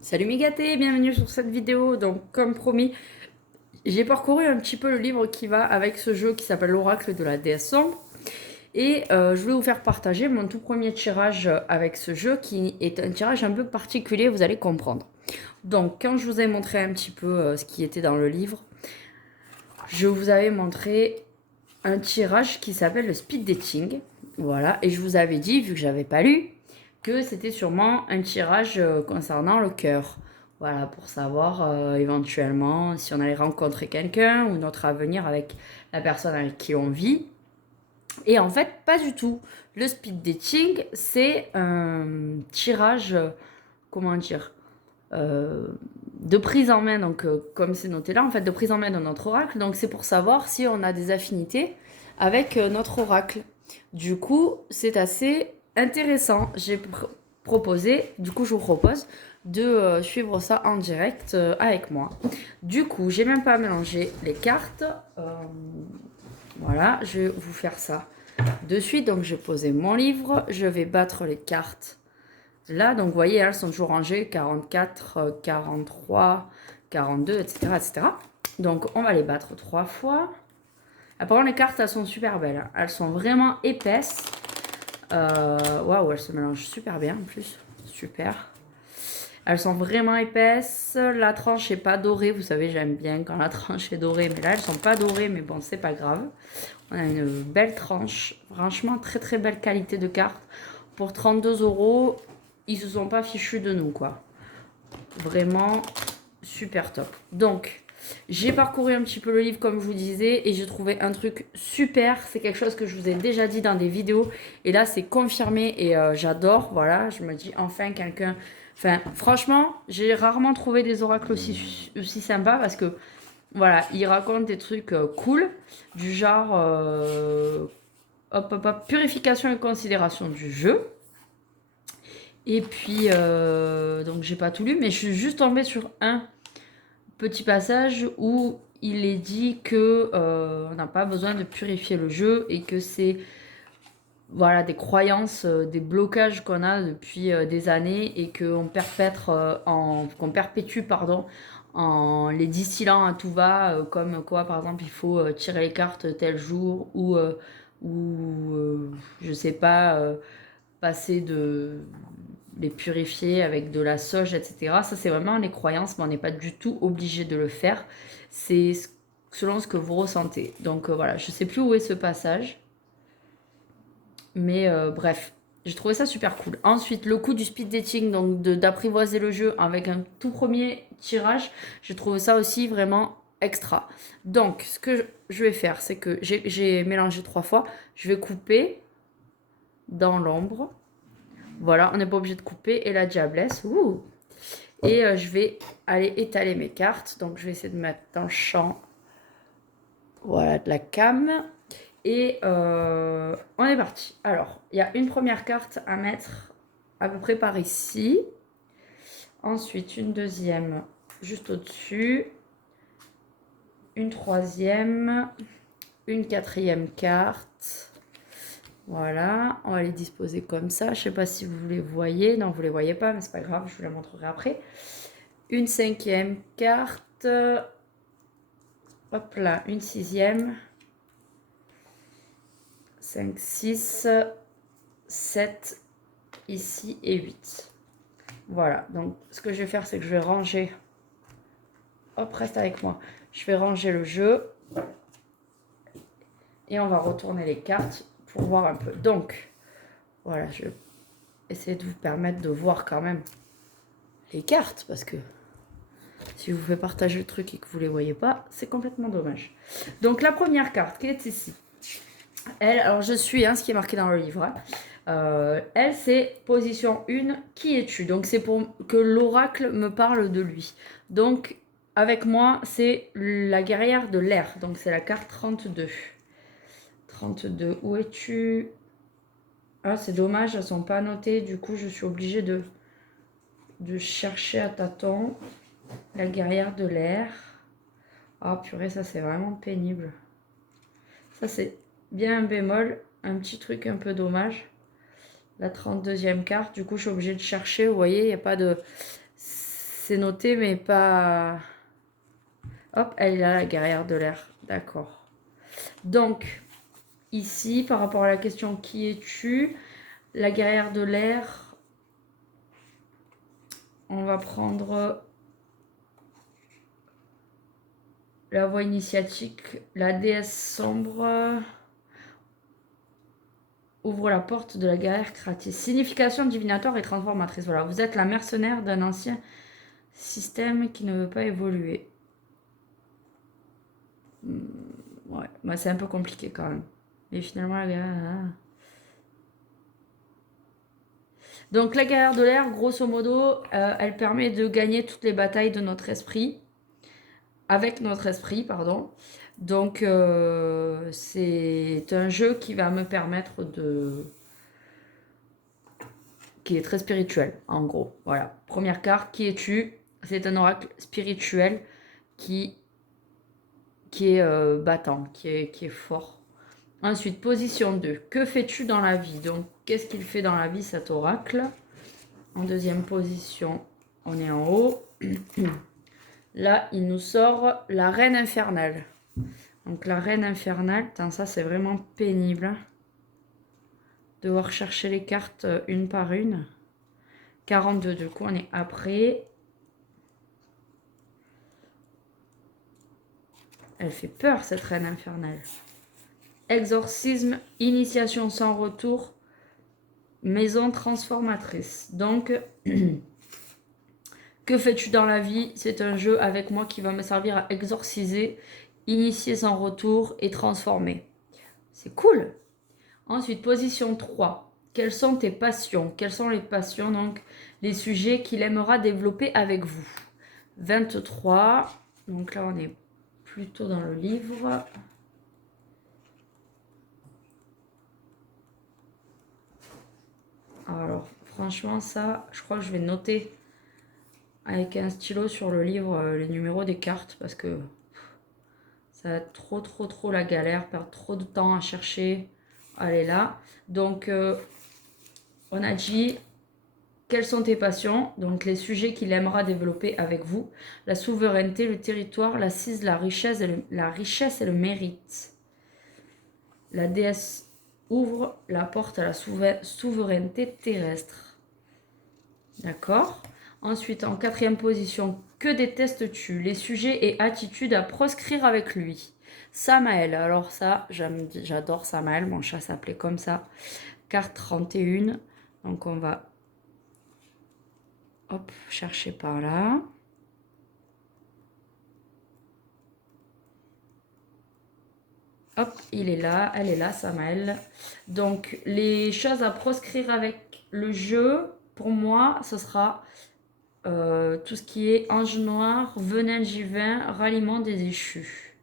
Salut mes gâtés, bienvenue sur cette vidéo. Donc comme promis, j'ai parcouru un petit peu le livre qui va avec ce jeu qui s'appelle l'Oracle de la déesse sombre. Et je voulais vous faire partager mon tout premier tirage avec ce jeu qui est un tirage un peu particulier, vous allez comprendre. Donc quand je vous ai montré un petit peu ce qui était dans le livre, je vous avais montré un tirage qui s'appelle le speed dating. Voilà, et je vous avais dit, vu que j'avais pas lu, que c'était sûrement un tirage concernant le cœur. Voilà, pour savoir éventuellement si on allait rencontrer quelqu'un ou notre avenir avec la personne avec qui on vit. Et en fait, pas du tout. Le speed dating, c'est un tirage, comment dire, euh, de prise en main, donc comme c'est noté là, en fait, de prise en main de notre oracle. Donc c'est pour savoir si on a des affinités avec notre oracle. Du coup, c'est assez intéressant. Proposé, du coup, je vous propose de suivre ça en direct avec moi. Du coup, j'ai même pas mélangé les cartes. Voilà, je vais vous faire ça de suite. Donc, je vais poser mon livre. Je vais battre les cartes là. Donc, vous voyez, elles sont toujours rangées 44, 43, 42, etc., etc. Donc, on va les battre 3 fois. Apparemment, les cartes, elles sont super belles. Elles sont vraiment épaisses. Waouh, elles se mélangent super bien en plus. Super. Elles sont vraiment épaisses. La tranche est pas dorée. Vous savez, j'aime bien quand la tranche est dorée. Mais là, elles sont pas dorées. Mais bon, c'est pas grave. On a une belle tranche. Franchement, très très belle qualité de carte. Pour 32 euros, ils se sont pas fichus de nous, quoi. Vraiment super top. Donc, j'ai parcouru un petit peu le livre comme je vous disais et j'ai trouvé un truc super. C'est quelque chose que je vous ai déjà dit dans des vidéos et là c'est confirmé et j'adore. Voilà, je me dis enfin quelqu'un. Enfin, franchement, j'ai rarement trouvé des oracles aussi sympas parce que voilà, ils racontent des trucs cool du genre hop, hop, hop, purification et considération du jeu. Et puis, donc j'ai pas tout lu, mais je suis juste tombée sur un petit passage où il est dit que on n'a pas besoin de purifier le jeu et que c'est voilà des croyances, des blocages qu'on a depuis des années et qu'on perpétue pardon en les distillant à tout va, comme quoi par exemple il faut tirer les cartes tel jour ou je sais pas passer de les purifier avec de la sauge, etc. Ça, c'est vraiment les croyances, mais on n'est pas du tout obligé de le faire. C'est selon ce que vous ressentez. Donc voilà, je sais plus où est ce passage, mais bref, j'ai trouvé ça super cool. Ensuite, le coup du speed dating, donc d'apprivoiser le jeu avec un tout premier tirage, j'ai trouvé ça aussi vraiment extra. Donc, ce que je vais faire, c'est que j'ai mélangé 3 fois. Je vais couper dans l'ombre. Voilà, on n'est pas obligé de couper. Et la diablesse. Ouh. Et je vais aller étaler mes cartes. Donc, je vais essayer de mettre dans le champ, voilà, de la cam. Et on est parti. Alors, il y a une première carte à mettre à peu près par ici. Ensuite, une deuxième juste au-dessus. Une troisième. Une quatrième carte. Voilà, on va les disposer comme ça. Je ne sais pas si vous les voyez. Non, vous ne les voyez pas, mais c'est pas grave, je vous les montrerai après. Une cinquième carte. Hop là, une sixième. 5, 6, 7, ici et 8. Voilà, donc ce que je vais faire, c'est que je vais ranger. Hop, reste avec moi. Je vais ranger le jeu. Et on va retourner les cartes pour voir un peu. Donc, voilà, je vais essayer de vous permettre de voir quand même les cartes. Parce que si je vous fais partager le truc et que vous ne les voyez pas, c'est complètement dommage. Donc, la première carte qui est ici. Elle, alors je suis, ce qui est marqué dans le livre. Elle, c'est position 1, qui es-tu? Donc c'est pour que l'oracle me parle de lui. Donc avec moi, c'est la guerrière de l'air. Donc c'est la carte 32. 32, où es-tu? Ah, c'est dommage, elles sont pas notées. Du coup, je suis obligée de chercher à tâtons. La guerrière de l'air. Ah, purée, ça c'est vraiment pénible. Ça c'est bien un bémol, un petit truc un peu dommage. La 32e carte, du coup je suis obligée de chercher, vous voyez, il n'y a pas de... C'est noté, mais pas... Hop, elle est là, la guerrière de l'air. D'accord. Donc, ici, par rapport à la question qui es-tu, la guerrière de l'air, on va prendre la voie initiatique, la déesse sombre. Ouvre la porte de la guerrière créatrice. Signification divinatoire et transformatrice. Voilà, vous êtes la mercenaire d'un ancien système qui ne veut pas évoluer. Ouais, bah, c'est un peu compliqué quand même. Mais finalement, la guerrière... Donc la guerrière de l'air, grosso modo, elle permet de gagner toutes les batailles de notre esprit. Avec notre esprit, pardon. Donc c'est un jeu qui va me permettre de... qui est très spirituel, en gros. Voilà. Première carte, qui es-tu? C'est un oracle spirituel qui est battant, qui est fort. Ensuite, position 2. Que fais-tu dans la vie? Donc, qu'est-ce qu'il fait dans la vie, cet oracle? En deuxième position, on est en haut. Là, il nous sort la reine infernale. Donc, la reine infernale, attends, ça, c'est vraiment pénible. Devoir chercher les cartes une par une. 42, du coup, on est après. Elle fait peur, cette reine infernale. Exorcisme, initiation sans retour, maison transformatrice. Donc, que fais-tu dans la vie? C'est un jeu avec moi qui va me servir à exorciser, initier sans retour et transformer. C'est cool. Ensuite, position 3. Quelles sont tes passions? Quelles sont les passions, donc les sujets qu'il aimera développer avec vous? 23. Donc là, on est plutôt dans le livre. Alors, franchement, ça, je crois que je vais noter avec un stylo sur le livre les numéros des cartes parce que ça va être trop la galère, perdre trop de temps à chercher. Allez là. Donc, on a dit quelles sont tes passions, donc les sujets qu'il aimera développer avec vous, la souveraineté, le territoire, l'assise, la richesse et le mérite. La déesse ouvre la porte à la souveraineté terrestre. D'accord. Ensuite, en quatrième position, que détestes-tu? Les sujets et attitudes à proscrire avec lui. Samaël. Alors ça, j'adore Samaël. Mon chat s'appelait comme ça. Carte 31. Donc on va... Hop, chercher par là. Hop, il est là, elle est là, Samaël. Donc, les choses à proscrire avec le jeu, pour moi, ce sera tout ce qui est ange noir, venin divin, ralliement des échus.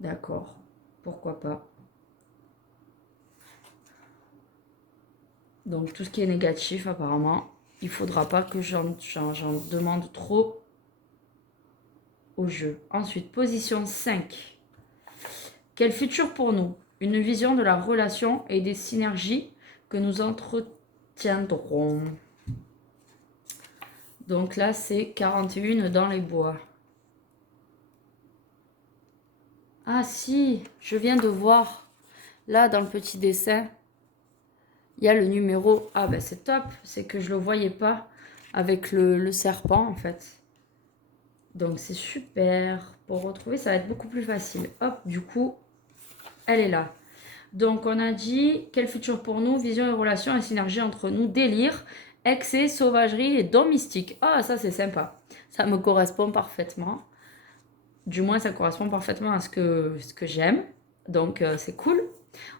D'accord, pourquoi pas. Donc, tout ce qui est négatif, apparemment, il ne faudra pas que j'en demande trop au jeu. Ensuite, position 5. Quel futur pour nous? Une vision de la relation et des synergies que nous entretiendrons. Donc là, c'est 41 dans les bois. Ah si, je viens de voir, là, dans le petit dessin, il y a le numéro. Ah ben c'est top, c'est que je ne le voyais pas avec le serpent, en fait. Donc c'est super. Pour retrouver, ça va être beaucoup plus facile. Hop, du coup, elle est là. Donc on a dit, quel futur pour nous? Vision et relation et synergie entre nous, délire, excès, sauvagerie et don mystique. Ah, ça c'est sympa. Ça me correspond parfaitement. Du moins, ça correspond parfaitement à ce que j'aime. Donc c'est cool.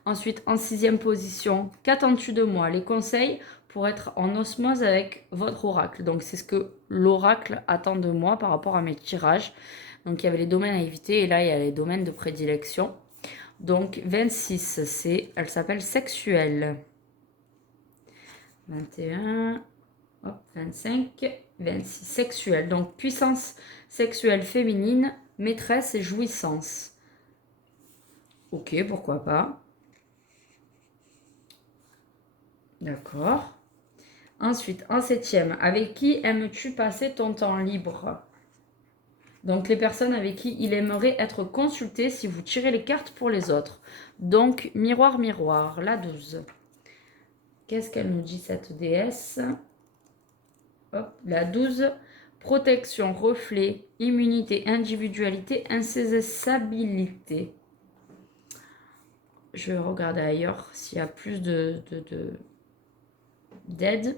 Ensuite, en sixième position, qu'attends-tu de moi? Les conseils pour être en osmose avec votre oracle. Donc c'est ce que l'oracle attend de moi par rapport à mes tirages. Donc il y avait les domaines à éviter et là il y a les domaines de prédilection. Donc 26, elle s'appelle sexuelle. 21, hop, 25, 26, sexuelle. Donc puissance sexuelle féminine, maîtresse et jouissance. Ok, pourquoi pas. D'accord. Ensuite, en septième, avec qui aimes-tu passer ton temps libre? Donc, les personnes avec qui il aimerait être consulté si vous tirez les cartes pour les autres. Donc, miroir, miroir, la 12. Qu'est-ce qu'elle nous dit, cette déesse? Hop, la 12. Protection, reflet, immunité, individualité, insaisissabilité. Je vais regarder ailleurs s'il y a plus d'aide.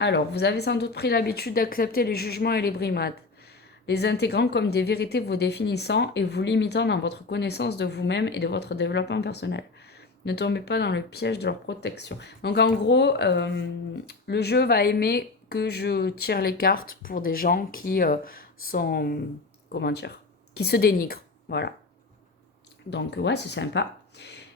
Alors, vous avez sans doute pris l'habitude d'accepter les jugements et les brimades, les intégrant comme des vérités vous définissant et vous limitant dans votre connaissance de vous-même et de votre développement personnel. Ne tombez pas dans le piège de leur protection. Donc en gros, le jeu va aimer que je tire les cartes pour des gens qui sont, comment dire, qui se dénigrent. Voilà. Donc ouais, c'est sympa.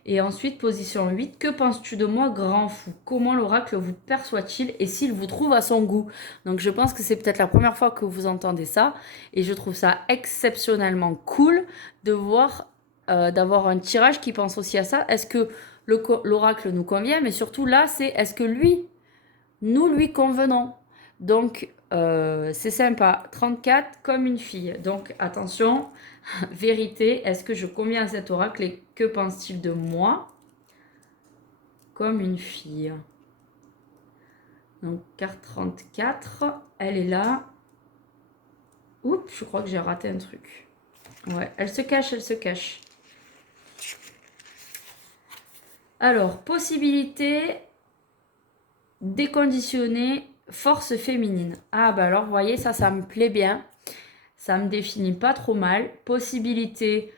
Et ensuite, position 8, que penses-tu de moi, grand fou? Comment l'oracle vous perçoit-il et s'il vous trouve à son goût? Donc je pense que c'est peut-être la première fois que vous entendez ça. Et je trouve ça exceptionnellement cool de voir, d'avoir un tirage qui pense aussi à ça. Est-ce que l'oracle nous convient? Mais surtout là, c'est est-ce que nous lui convenons? Donc c'est sympa. 34 comme une fille. Donc attention. Vérité, est-ce que je conviens à cet oracle et que pense-t-il de moi comme une fille? Donc, carte 34, elle est là. Oups, je crois que j'ai raté un truc. Ouais, elle se cache, elle se cache. Alors, possibilité déconditionnée, force féminine. Ah bah alors, vous voyez, ça me plaît bien. Ça me définit pas trop mal. Possibilité,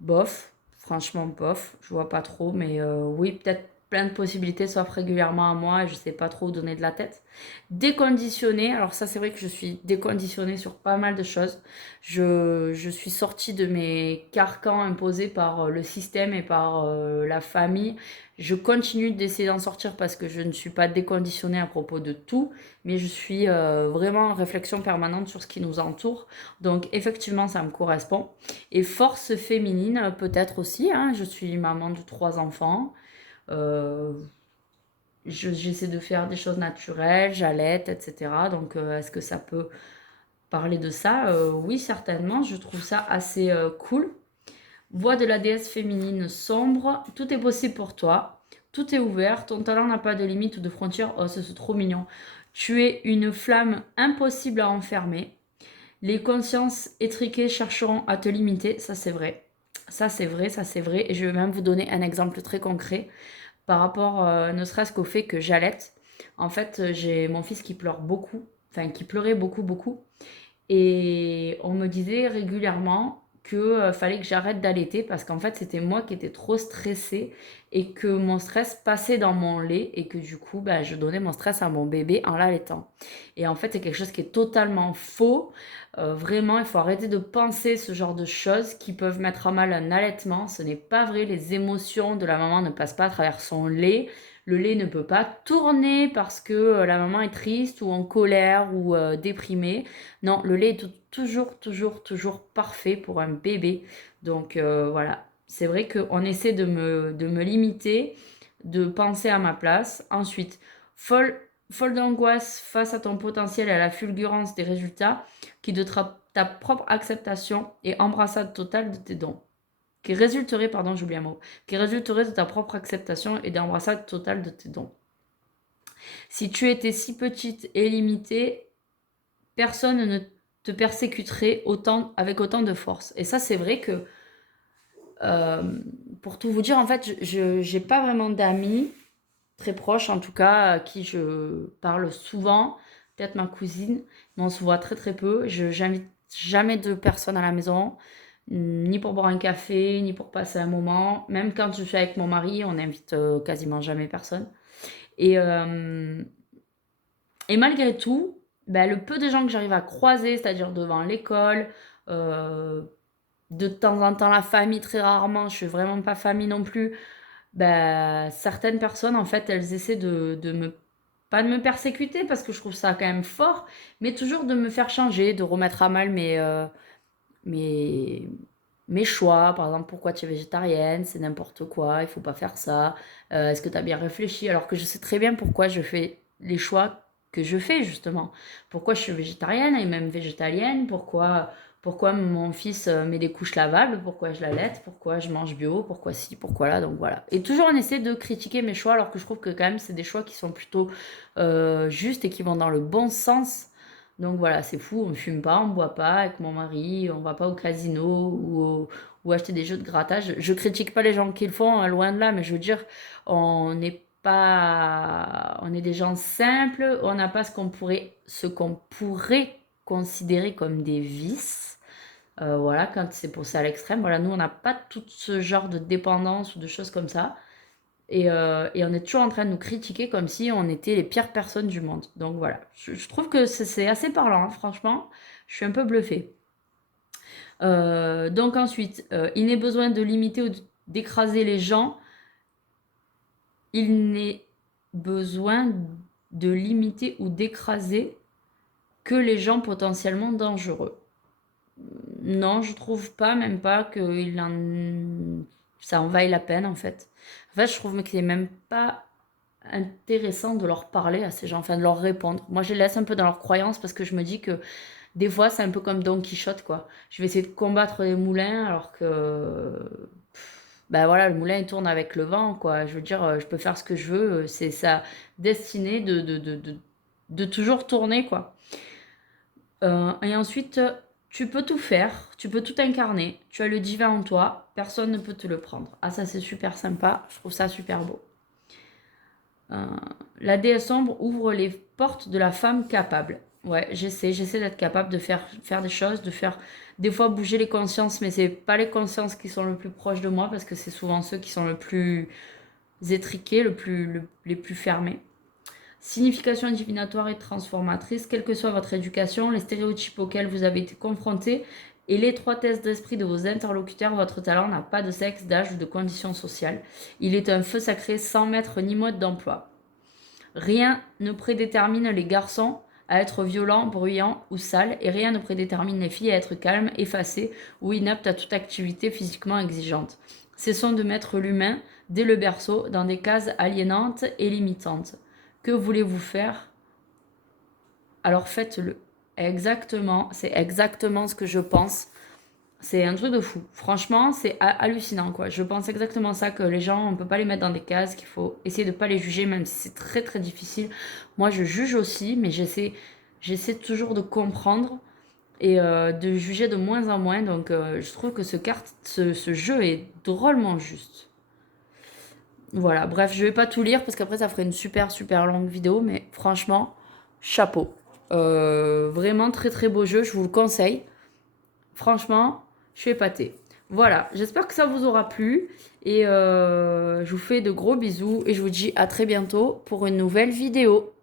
bof. Franchement, bof. Je vois pas trop, mais oui, peut-être plein de possibilités s'offrent régulièrement à moi et je sais pas trop où donner de la tête. Déconditionnée, alors ça c'est vrai que je suis déconditionnée sur pas mal de choses. Je suis sortie de mes carcans imposés par le système et par la famille. Je continue d'essayer d'en sortir parce que je ne suis pas déconditionnée à propos de tout, mais je suis vraiment en réflexion permanente sur ce qui nous entoure. Donc effectivement, ça me correspond. Et force féminine, peut-être aussi, hein. Je suis maman de 3 enfants. Euh, J'essaie de faire des choses naturelles, j'allaite, etc. Donc, est-ce que ça peut parler de ça? Oui, certainement. Je trouve ça assez cool. Voix de la déesse féminine sombre. Tout est possible pour toi. Tout est ouvert. Ton talent n'a pas de limite ou de frontières. Oh, c'est trop mignon. Tu es une flamme impossible à enfermer. Les consciences étriquées chercheront à te limiter. Ça, c'est vrai. Ça, c'est vrai, ça, c'est vrai. Et je vais même vous donner un exemple très concret par rapport ne serait-ce qu'au fait que j'allaite. En fait, j'ai mon fils qui pleure beaucoup, enfin qui pleurait beaucoup, beaucoup. Et on me disait régulièrement que fallait que j'arrête d'allaiter parce qu'en fait c'était moi qui étais trop stressée et que mon stress passait dans mon lait et que du coup bah, je donnais mon stress à mon bébé en l'allaitant. Et en fait c'est quelque chose qui est totalement faux. Vraiment il faut arrêter de penser ce genre de choses qui peuvent mettre à mal un allaitement. Ce n'est pas vrai, les émotions de la maman ne passent pas à travers son lait. Le lait ne peut pas tourner parce que la maman est triste ou en colère ou déprimée. Non, le lait est toujours, toujours, toujours parfait pour un bébé. Donc voilà, c'est vrai qu'on essaie de me limiter, de penser à ma place. Ensuite, folle d'angoisse face à ton potentiel et à la fulgurance des résultats, qui de ta propre acceptation et embrassade totale de tes dons. Qui résulterait, pardon, j'oublie un mot, qui résulterait de ta propre acceptation et d'embrassade totale de tes dons. Si tu étais si petite et limitée, personne ne te persécuterait avec autant de force. Et ça, c'est vrai que, euh, pour tout vous dire, en fait, je n'ai pas vraiment d'amis, très proches en tout cas, à qui je parle souvent. Peut-être ma cousine, mais on se voit très très peu. Je n'invite jamais de personnes à la maison, ni pour boire un café, ni pour passer un moment. Même quand je suis avec mon mari, on n'invite quasiment jamais personne. Et, euh, Et malgré tout, ben, le peu de gens que j'arrive à croiser, c'est-à-dire devant l'école, euh, de temps en temps la famille, très rarement, je suis vraiment pas famille non plus, ben, certaines personnes, en fait, elles essaient pas de me persécuter, parce que je trouve ça quand même fort, mais toujours de me faire changer, de remettre à mal mes, mes choix. Par exemple, pourquoi tu es végétarienne, c'est n'importe quoi, il faut pas faire ça. Est-ce que tu as bien réfléchi? Alors que je sais très bien pourquoi je fais les choix que je fais, justement. Pourquoi je suis végétarienne et même végétalienne, pourquoi mon fils met des couches lavables, pourquoi je l'allaite, pourquoi je mange bio, pourquoi ci, pourquoi là, donc voilà. Et toujours on essaie de critiquer mes choix, alors que je trouve que quand même c'est des choix qui sont plutôt justes et qui vont dans le bon sens. Donc voilà, c'est fou, on ne fume pas, on ne boit pas avec mon mari, on va pas au casino ou acheter des jeux de grattage. Je critique pas les gens qui le font, hein, loin de là, mais je veux dire, on n'est pas, on est des gens simples, on n'a pas ce qu'on pourrait considérer comme des vices. Voilà, quand c'est poussé à l'extrême. Voilà, nous, on n'a pas tout ce genre de dépendance ou de choses comme ça. Et on est toujours en train de nous critiquer comme si on était les pires personnes du monde. Donc voilà, je trouve que c'est assez parlant, hein, franchement. Je suis un peu bluffée. Donc ensuite, il n'est besoin de limiter ou d'écraser les gens. Il n'est besoin de limiter ou d'écraser que les gens potentiellement dangereux. Non, je trouve pas, même pas que ça en vaille la peine en fait. En fait, je trouve que c'est même pas intéressant de leur parler à ces gens, enfin de leur répondre. Moi, je les laisse un peu dans leurs croyances parce que je me dis que des fois, c'est un peu comme Don Quichotte, quoi. Je vais essayer de combattre les moulins alors que, ben voilà, le moulin il tourne avec le vent, quoi. Je veux dire, je peux faire ce que je veux, c'est sa destinée de toujours tourner, quoi. Et ensuite, tu peux tout faire, tu peux tout incarner, tu as le divin en toi, personne ne peut te le prendre. Ah, ça c'est super sympa, je trouve ça super beau. Euh, la déesse sombre ouvre les portes de la femme capable. Ouais, j'essaie d'être capable de faire des choses, de faire des fois bouger les consciences, mais c'est pas les consciences qui sont le plus proches de moi parce que c'est souvent ceux qui sont le plus étriqués, les plus fermés. Signification divinatoire et transformatrice, quelle que soit votre éducation, les stéréotypes auxquels vous avez été confrontés et l'étroitesse d'esprit de vos interlocuteurs, votre talent n'a pas de sexe, d'âge ou de condition sociale. Il est un feu sacré sans maître ni mode d'emploi. Rien ne prédétermine les garçons à être violents, bruyants ou sales, et rien ne prédétermine les filles à être calmes, effacées ou inaptes à toute activité physiquement exigeante. Cessons de mettre l'humain, dès le berceau, dans des cases aliénantes et limitantes. Que voulez-vous faire? Alors faites-le. Exactement, c'est exactement ce que je pense. C'est un truc de fou. Franchement, c'est hallucinant, quoi. Je pense exactement ça, que les gens, on ne peut pas les mettre dans des cases, qu'il faut essayer de ne pas les juger, même si c'est très très difficile. Moi, je juge aussi, mais j'essaie toujours de comprendre et de juger de moins en moins. Donc, je trouve que ce jeu est drôlement juste. Voilà, bref, je vais pas tout lire parce qu'après, ça ferait une super super longue vidéo, mais franchement, chapeau. Vraiment très très beau jeu, je vous le conseille. Franchement, je suis épatée. Voilà, j'espère que ça vous aura plu et je vous fais de gros bisous et je vous dis à très bientôt pour une nouvelle vidéo.